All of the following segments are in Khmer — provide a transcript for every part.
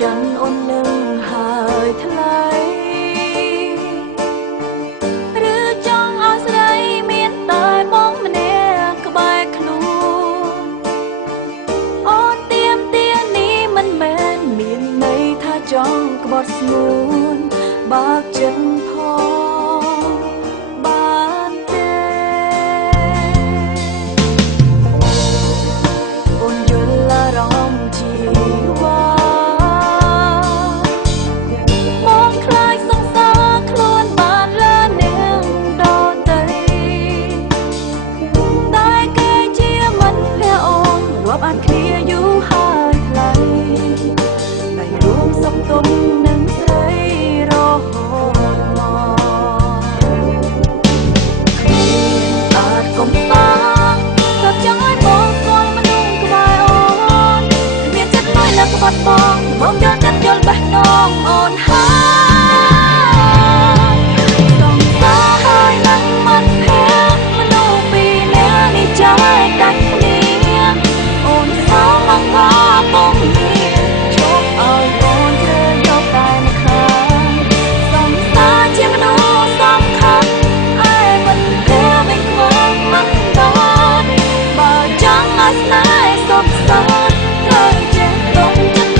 จันអូននឹងហើយថ្លៃឬចង់ឲ្យស្រីមានតែបងម្នាក់ក្បែរខ្លួនអូនទៀមទានេះមិនមែនមានន័យថាចង់ក្បត់ស្ងួនបើកចិត្តផងបានទេអូនយល់អារម្មណ៍ជីវ៉ាបានគ្នាយូរហើយថ្លៃតែរួមសុខទុក្ខនឹងស្រីរហូតមកគ្មានអាចកុំបានទៅចង់ឲ្យបងស្គាល់មនុស្សក្បែរអូនមានចិត្តលួយលើក្បត់បងបងយកចិត្តយល់បេះដូងអូនហើយសងសាហើយនឹងមិនភ័ក្រមនុស្សពីរនាក់នេះចែកដាច់គ្នាអូនសោមងបងមានជប់ឲ្យអូនធ្វើយកតែម្ខាងសំសាជាមនុស្សសំខាន់ឯមិនភ័ក្រវិញខ្វល់មិនបានបើចង់ឲ្យស្នេហ៍សុខសាន្តត្រូវចេះទុំចិត្ត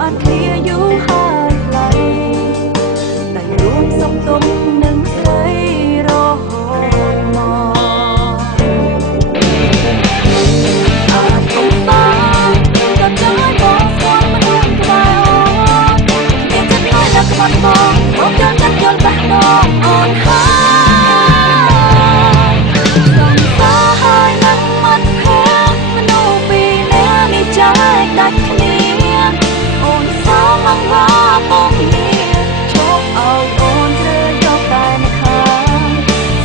បានគ្នាយូរហើយថ្លៃតែរួមសុខទុក្ខនឹងស្រីរហូតមកអាចកុំបានក៏ចង់ឲ្យបងស្គាល់មនុស្សក្បែរអូនមានចិត្តលួយលើក្បត់បងបងយកចិត្តយល់បេះដូងអូនហើយសងសាហើយនឹងមិនភ័ក្រមនុស្សពីរនាក់នេះចែកដាច់គ្នាអូនសោមងបងមានជប់ឲ្យអូនធ្វើយកតែម្ខាង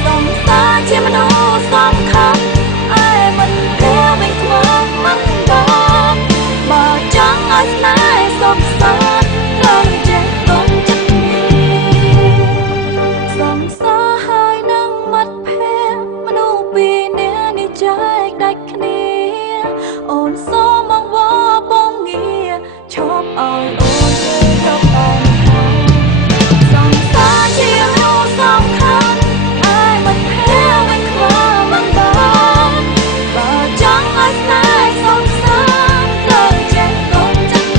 សំសាជាមនុស្សសំខាន់ឯមិនភ័ក្រវិញខ្វល់មិនបានបើចង់ឲ្យស្នេហ៍សុខសាន្តត្រូវចេះទុំចិត្តសំសាហើយនឹងមិត្តភក្តិមនុស្សពីរនាក់នេះចែកដាច់គ្នាអូនសោមងបងងារឈប់ឲ្យអូនធ្វើយកតែម្ខាងសំសាជាមនុស្សសំខាន់ឯមិនភ័ក្រវិញខ្វល់មិនបានបើចង់ឲ្យស្នេហ៍សុខសាន្តត្រូវចេះទុំចិត្ត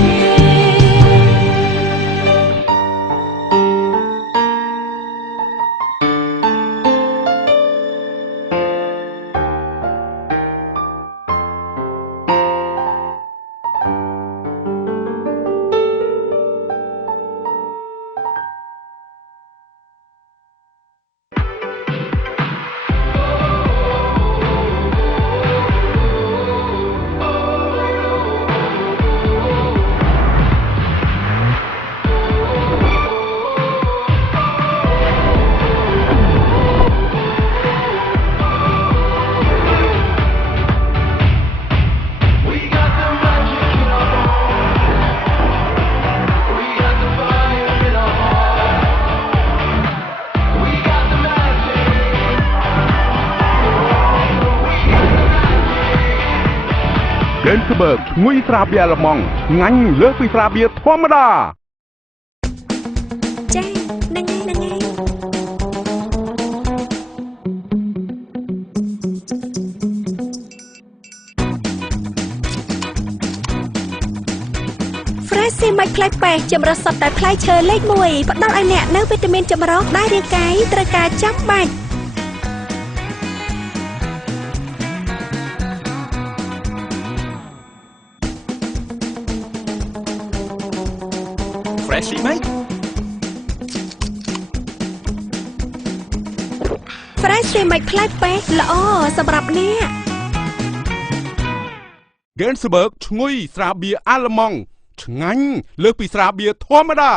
Gensberg ឈ្ងុយស្រាបៀរល្មងឆ្ងាញ់លើសពីស្រាបៀរធម្មតាចាហ្នឹងហើយ ស៊ីម៉ាច់ផ្លែប៉េះចម្រុះសុទ្ធតែផ្លែឈើលេខ1ផ្ដល់ឲ្យអ្នកនូវវីតាមីនចម្រុះដែលរាងកាយត្រូវការចាំបាច់ Fresh ไหม Fresh ស៊ីម៉ាច់ផ្លែប៉េះល្អសម្រាប់អ្នក Gensberg ឈ្ងុយស្រាបៀរអាល្លឺម៉ង់ឆ្ងាញ់លើសពីស្រាបៀរធម្មតា